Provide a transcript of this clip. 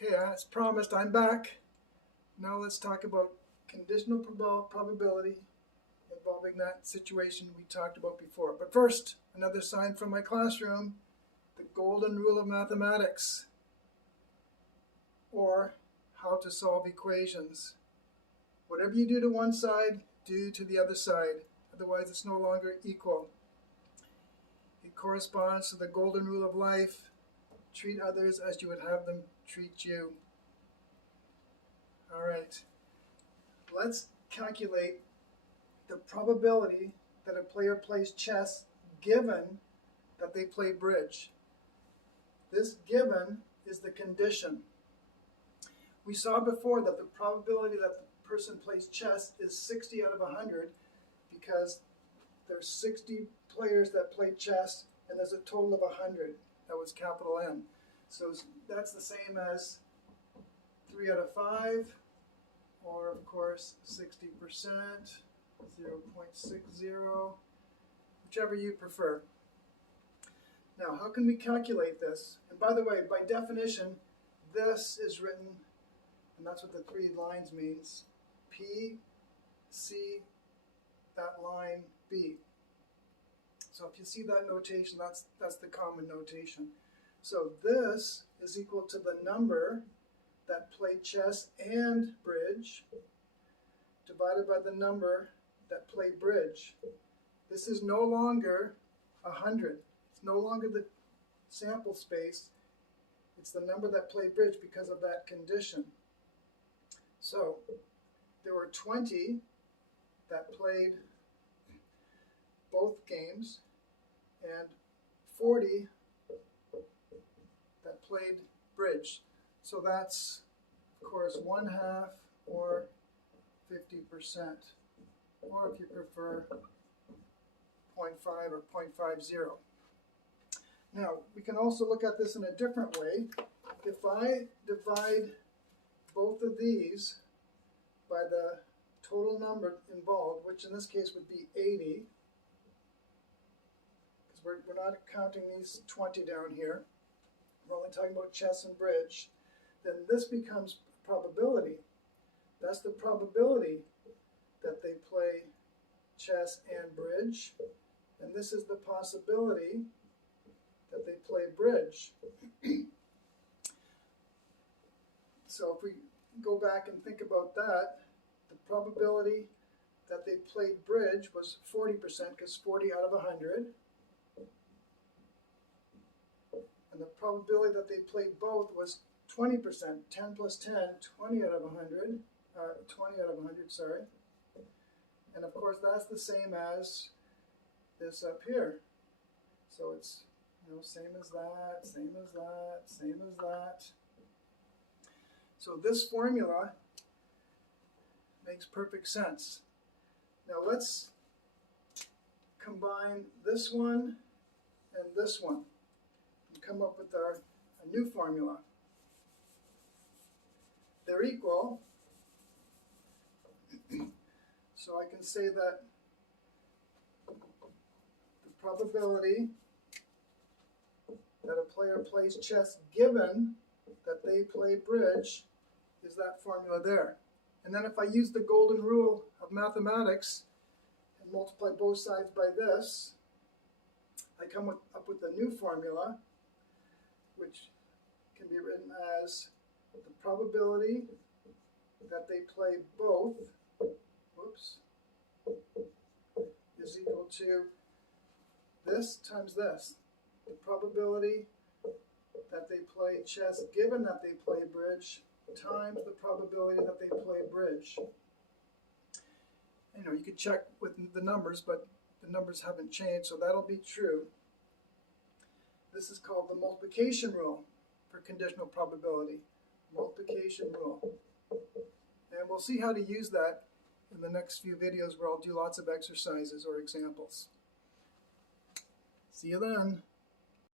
Okay, as promised, I'm back. Now let's talk about conditional probability involving that situation we talked about before. But first, another sign from my classroom, the golden rule of mathematics, or how to solve equations. Whatever you do to one side, do to the other side. Otherwise, it's no longer equal. It corresponds to the golden rule of life. Treat others as you would have them treat you. All right, let's calculate the probability that a player plays chess given that they play bridge. This given is the condition. We saw before that the probability that the person plays chess is 60 out of 100 because there's 60 players that play chess and there's a total of 100. That was capital N. So that's the same as 3 out of 5, or of course 60%, 0.60, whichever you prefer. Now, how can we calculate this? And by the way, by definition, this is written, and that's what the 3 lines means, P, C, that line, B. So if you see that notation, that's the common notation. So this is equal to the number that play chess and bridge divided by the number that play bridge. This is no longer 100. It's no longer the sample space. It's the number that play bridge because of that condition. So there were 20 that played both games and 40 that played bridge. So that's, of course, 1/2 or 50%, or if you prefer, 0.5 or 0.50. Now, we can also look at this in a different way. If I divide both of these by the total number involved, which in this case would be 80, because we're not counting these 20 down here, we're only talking about chess and bridge, then this becomes probability. That's the probability that they play chess and bridge, and this is the possibility that they play bridge. So if we go back and think about that, the probability that they played bridge was 40%, because 40 out of 100. And the probability that they played both was 20%, 10 plus 10, 20 out of 100, 20 out of 100, sorry. And of course, that's the same as this up here. So it's, same as that, same as that, same as that. So this formula makes perfect sense. Now let's combine this one and this one and come up with a new formula. They're equal, so I can say that the probability that a player plays chess given that they play bridge is that formula there. And then if I use the golden rule of mathematics and multiply both sides by this, I come up with a new formula, which can be written as the probability that they play both, is equal to this times this. The probability that they play chess given that they play bridge times the probability that they play bridge. You could check with the numbers, but the numbers haven't changed, so that'll be true. This is called the multiplication rule for conditional probability. Multiplication rule. And we'll see how to use that in the next few videos where I'll do lots of exercises or examples. See you then.